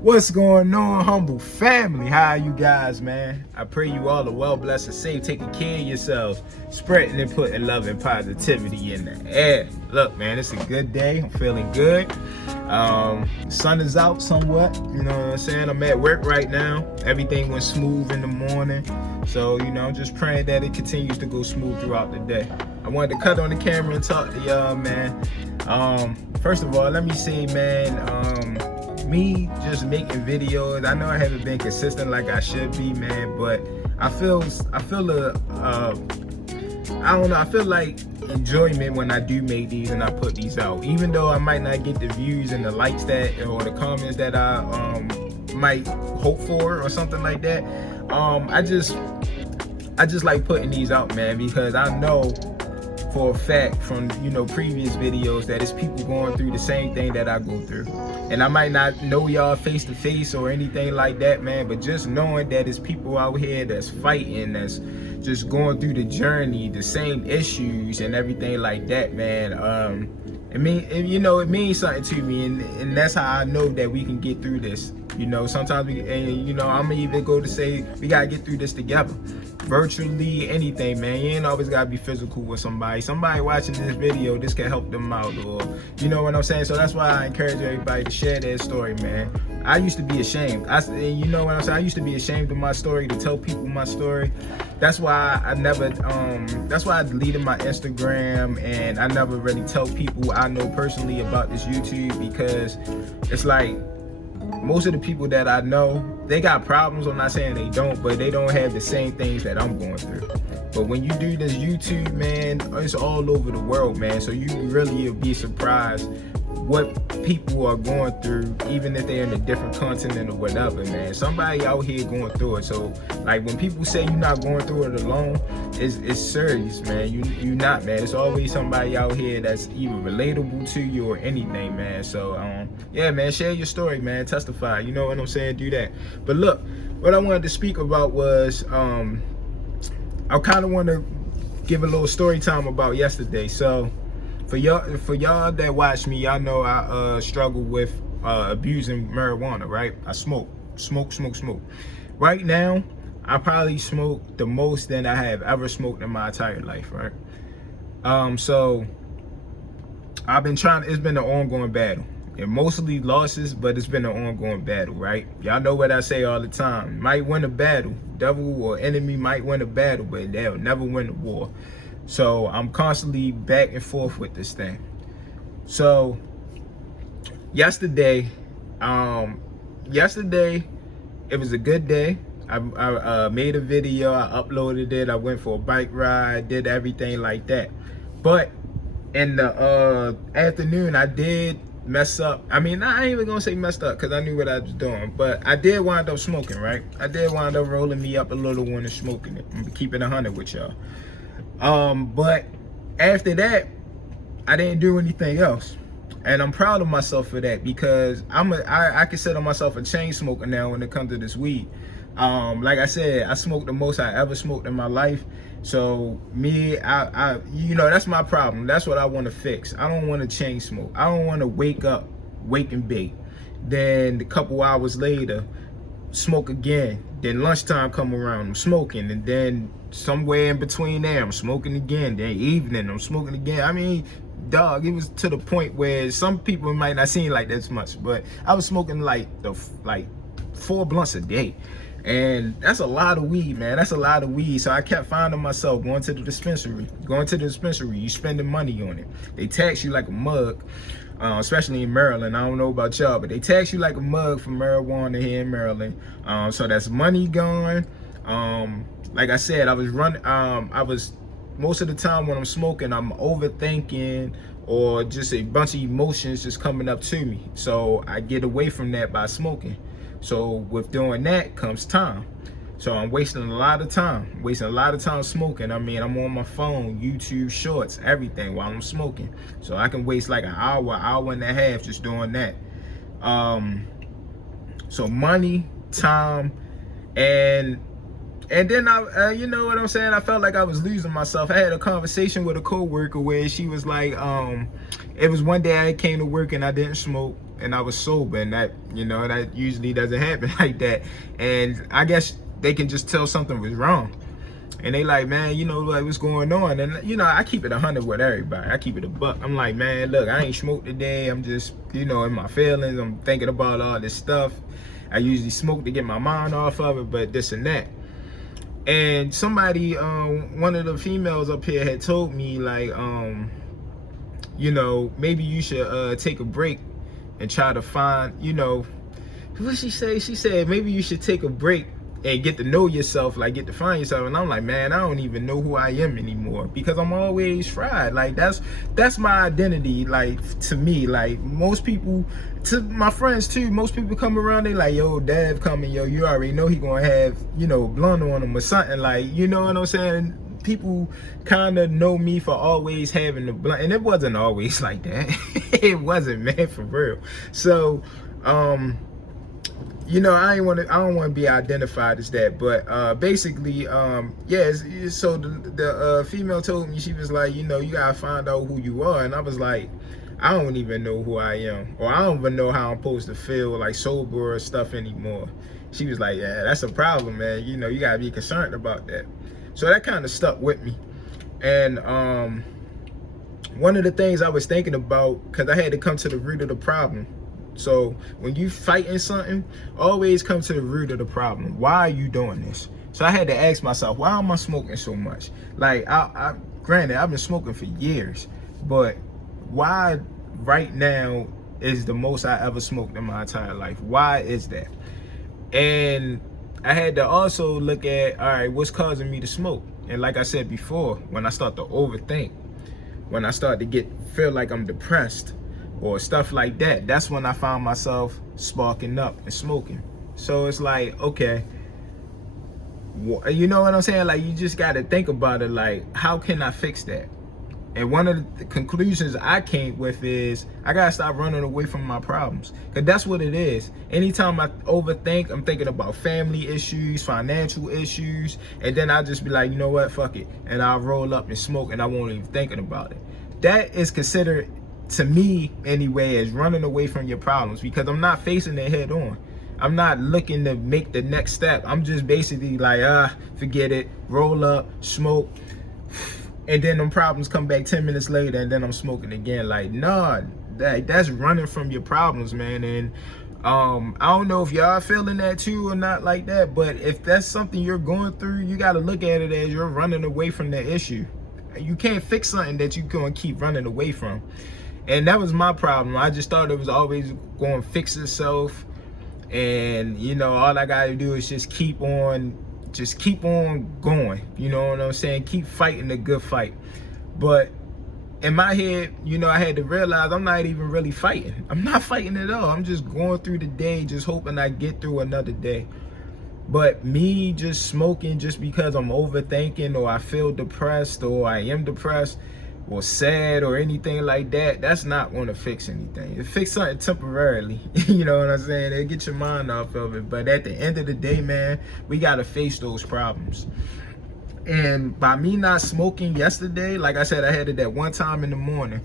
What's going on, humble family? How are you guys, man? I pray you all are well, blessed, and safe, taking care of yourselves, spreading and putting love and positivity in the air. Look, man, it's a good day. I'm feeling good. Sun is out somewhat. You know what I'm saying? I'm at work right now. Everything went smooth in the morning. So, I'm just praying that it continues to go smooth throughout the day. I wanted to cut on the camera and talk to y'all, man. First of all, let me say, man, me just making videos, I know I haven't been consistent like I should be, man, but I feel I don't know, I feel like enjoyment when I do make these and I put these out, even though I might not get the views and the likes that or the comments that I might hope for or something like that. I just like putting these out, man, because I know for a fact from previous videos that it's people going through the same thing that I go through. And I might not know y'all face to face or anything like that, man, but just knowing that it's people out here that's fighting, that's just going through the journey, the same issues and everything like that, man, it means something to me, and that's how I know that we can get through this. Sometimes I'm even go to say we gotta get through this together. Virtually anything, man. You ain't always gotta be physical with somebody. Somebody watching this video, this can help them out, or you know what I'm saying. So that's why I encourage everybody to share their story, man. I used to be ashamed. You know what I'm saying. I used to be ashamed of my story, to tell people my story. That's why I never. That's why I deleted my Instagram, and I never really tell people I know personally about this YouTube, because it's like, most of the people that I know, they got problems. I'm not saying they don't, but they don't have the same things that I'm going through. But when you do this YouTube, man, it's all over the world, man. So you really will be surprised what people are going through, even if they're in a different continent or whatever, man. Somebody out here going through it. So like when people say you're not going through it alone, it's serious, man. You're not, man. It's always somebody out here that's either relatable to you or anything, man. So yeah, man, share your story, man. Testify, you know what I'm saying? Do that. But look, what I wanted to speak about was I kind of want to give a little story time about yesterday. So for y'all that watch me, y'all know I struggle with abusing marijuana, right? I smoke. Right now, I probably smoke the most than I have ever smoked in my entire life, right? So I've been it's been an ongoing battle. And mostly losses, but it's been an ongoing battle, right? Y'all know what I say all the time. Might win a battle. Devil or enemy might win a battle, but they'll never win a war. So I'm constantly back and forth with this thing. So yesterday it was a good day. I made a video, I uploaded it, I went for a bike ride, did everything like that. But in the afternoon, I did mess up. I mean, I ain't even gonna say messed up, because I knew what I was doing, but I did wind up smoking, right? I did wind up rolling me up a little one and smoking it. I'm keeping 100 with y'all. But after that, I didn't do anything else, and I'm proud of myself for that, because I consider myself a chain smoker now when it comes to this weed. Like I said, I smoked the most I ever smoked in my life. So me, I that's my problem. That's what I want to fix. I don't want to chain smoke. I don't want to wake and bake, then a couple hours later smoke again, then lunchtime come around, I'm smoking, and then somewhere in between there I'm smoking again, then evening I'm smoking again. I mean, dog, it was to the point where some people might not seem like that much, but I was smoking like 4 blunts a day. And that's a lot of weed, man. That's a lot of weed. So I kept finding myself going to the dispensary. You spending money on it. They tax you like a mug, especially in Maryland. I don't know about y'all, but they tax you like a mug for marijuana here in Maryland. So that's money gone. Like I said, I was most of the time when I'm smoking, I'm overthinking, or just a bunch of emotions just coming up to me. So I get away from that by smoking. So with doing that comes time. So I'm wasting a lot of time smoking. I mean, I'm on my phone, YouTube shorts, everything while I'm smoking. So I can waste like an hour and a half just doing that. So money, time, and then I, you know what I'm saying, I felt like I was losing myself. I had a conversation with a coworker where she was like, it was one day I came to work and I didn't smoke. and I was sober, and that, you know, that usually doesn't happen like that. And I guess they can just tell something was wrong. And they like, man, you know, like, what's going on? And, you know, I keep it 100 with everybody. I keep it a buck. I'm like, man, look, I ain't smoked today. I'm just, you know, in my feelings. I'm thinking about all this stuff. I usually smoke to get my mind off of it, but this and that. And somebody, one of the females up here had told me, like, you know, maybe you should take a break and try to find, you know, what she say? She said, maybe you should take a break and get to know yourself, like get to find yourself. And I'm like, man, I don't even know who I am anymore, because I'm always fried. Like that's my identity. Like, to me, like most people, to my friends too, most people come around, they like, yo, Dev coming, yo, you already know he gonna have, you know, blunt on him or something, like, you know what I'm saying? People kind of know me for always having the blunt, and it wasn't always like that. It wasn't, man, for real. So you know, I don't want to be identified as that, but basically, yeah. So the female told me, she was like, you know, you gotta find out who you are, and I was like, I don't even know who I am, or I don't even know how I'm supposed to feel, like, sober or stuff anymore. She was like, yeah, that's a problem, man. You know, you gotta be concerned about that. So that kind of stuck with me, and one of the things I was thinking about, because I had to come to the root of the problem. So when you fighting something, always come to the root of the problem. Why are you doing this? So I had to ask myself, why am I smoking so much? Like, granted, I've been smoking for years, but why right now is the most I ever smoked in my entire life? Why is that? And I had to also look at, all right, what's causing me to smoke? And like I said before, when I start to overthink, when I start to feel like I'm depressed, or stuff like that, that's when I found myself sparking up and smoking. So it's like, okay, you know what I'm saying? Like, you just got to think about it, like, how can I fix that? And one of the conclusions I came with is, I gotta stop running away from my problems, because that's what it is. Anytime I overthink, I'm thinking about family issues, financial issues, and then I'll just be like, you know what, fuck it, and I'll roll up and smoke, and I won't even thinking about it. That is considered, to me anyway, as running away from your problems, because I'm not facing it head on. I'm not looking to make the next step. I'm just basically like, forget it, roll up, smoke, and then them problems come back 10 minutes later, and then I'm smoking again. Like, nah, that's running from your problems, man. And I don't know if y'all feeling that too or not like that, but if that's something you're going through, you got to look at it as you're running away from the issue. You can't fix something that you're going to keep running away from. And that was my problem. I just thought it was always going to fix itself, and, you know, all I gotta do is just keep on going. You know what I'm saying? Keep fighting the good fight. But in my head, you know, I had to realize I'm not even really fighting. I'm not fighting at all. I'm just going through the day, just hoping I get through another day. But me just smoking just because I'm overthinking, or I feel depressed, or I am depressed, or sad, or anything like that, that's not going to fix anything. It fix something temporarily. You know what I'm saying? It'll get your mind off of it. But at the end of the day, man, we got to face those problems. And by me not smoking yesterday, like I said, I had it that one time in the morning,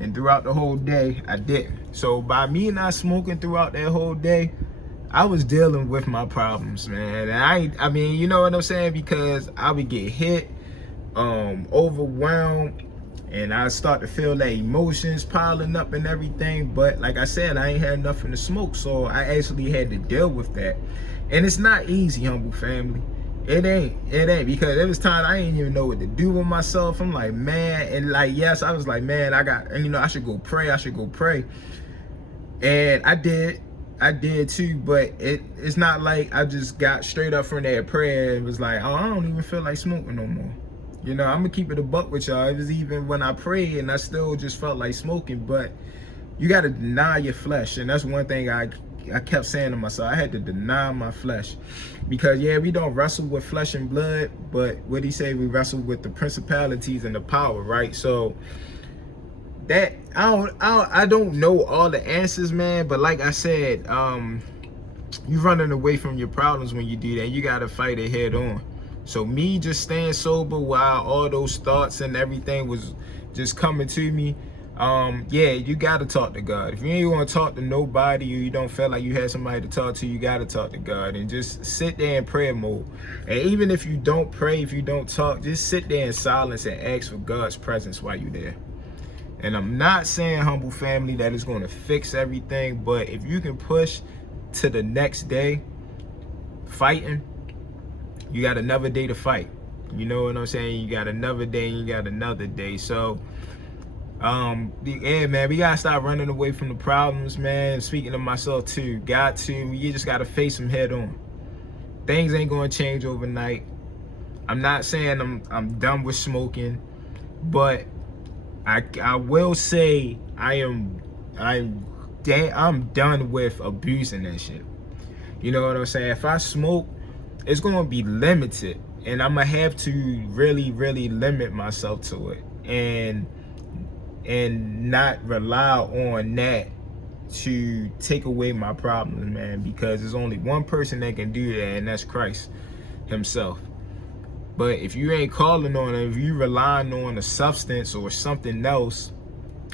and throughout the whole day, I didn't. So by me not smoking throughout that whole day, I was dealing with my problems, man. And I mean, you know what I'm saying? Because I would get hit, overwhelmed, and I start to feel that emotions piling up and everything. But like I said, I ain't had nothing to smoke, so I actually had to deal with that. And it's not easy, humble family. It ain't, because there was times I didn't even know what to do with myself. I'm like, man, and like, yes, I was like, man, I should go pray. And I did too, but it's not like I just got straight up from that prayer and was like, oh, I don't even feel like smoking no more. You know, I'm gonna keep it a buck with y'all. It was even when I prayed and I still just felt like smoking. But you gotta deny your flesh, and that's one thing I kept saying to myself. I had to deny my flesh, because yeah, we don't wrestle with flesh and blood, but what he say, we wrestle with the principalities and the power, right? So that I don't know all the answers, man, but like I said, you running away from your problems when you do that. You gotta fight it head on. So me just staying sober while all those thoughts and everything was just coming to me, yeah, you gotta talk to God. If you ain't want to talk to nobody, or you don't feel like you had somebody to talk to, you gotta talk to God and just sit there in prayer mode. And even if you don't pray, if you don't talk, just sit there in silence and ask for God's presence while you're there. And I'm not saying, humble family, that it's going to fix everything, but if you can push to the next day fighting, you got another day to fight. You know what I'm saying? You got another day and you got another day. So yeah, man, we gotta stop running away from the problems, man. Speaking of myself too, you just gotta face them head on. Things ain't gonna change overnight. I'm not saying I'm done with smoking, but I will say I'm done with abusing that shit. You know what I'm saying? If I smoke, it's gonna be limited, and I'm gonna have to really limit myself to it, and not rely on that to take away my problems, man, because there's only one person that can do that, and that's Christ himself. But if you ain't calling on him, if you relying on a substance or something else,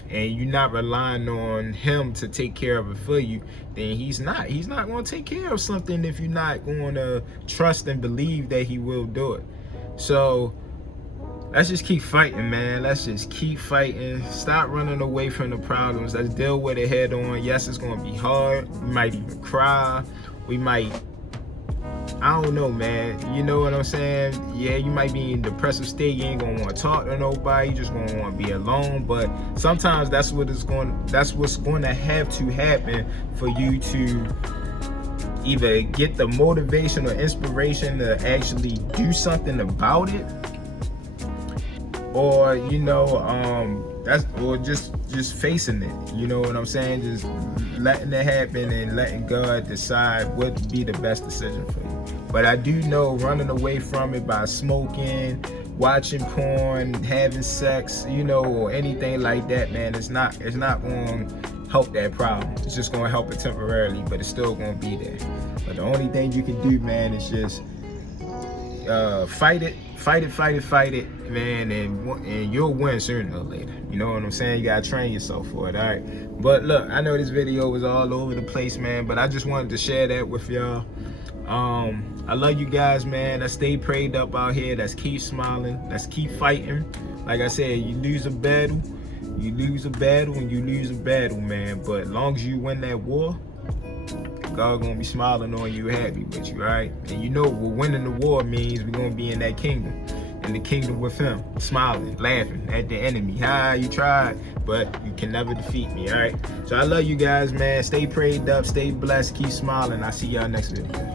and you're not relying on him to take care of it for you, then he's not going to take care of something if you're not going to trust and believe that he will do it. So let's just keep fighting, man. Let's just keep fighting. Stop running away from the problems. Let's deal with it head on. Yes, it's going to be hard. We might even cry. We might, I don't know, man. You know what I'm saying? Yeah, you might be in a depressive state. You ain't gonna want to talk to nobody. You just gonna want to be alone. But sometimes that's what's going to have to happen for you to either get the motivation or inspiration to actually do something about it, or just facing it. You know what I'm saying? Just letting it happen and letting God decide what would be the best decision for you. But I do know running away from it by smoking, watching porn, having sex, or anything like that, man, it's not going to help that problem. It's just going to help it temporarily, but it's still going to be there. But the only thing you can do, man, is just fight it, man, and you'll win sooner or later. You know what I'm saying? You gotta train yourself for it, all right? But look, I know this video was all over the place, man, but I just wanted to share that with y'all. I love you guys, man. Let's stay prayed up out here. Let's keep smiling. Let's keep fighting. Like I said, you lose a battle, and you lose a battle, man. But as long as you win that war, God gonna be smiling on you, happy with you, all right? And what winning the war means, we're gonna be in that kingdom, in the kingdom with him, smiling, laughing at the enemy. You tried, but you can never defeat me, all right? So I love you guys, man. Stay prayed up, stay blessed, keep smiling. I'll see y'all next video.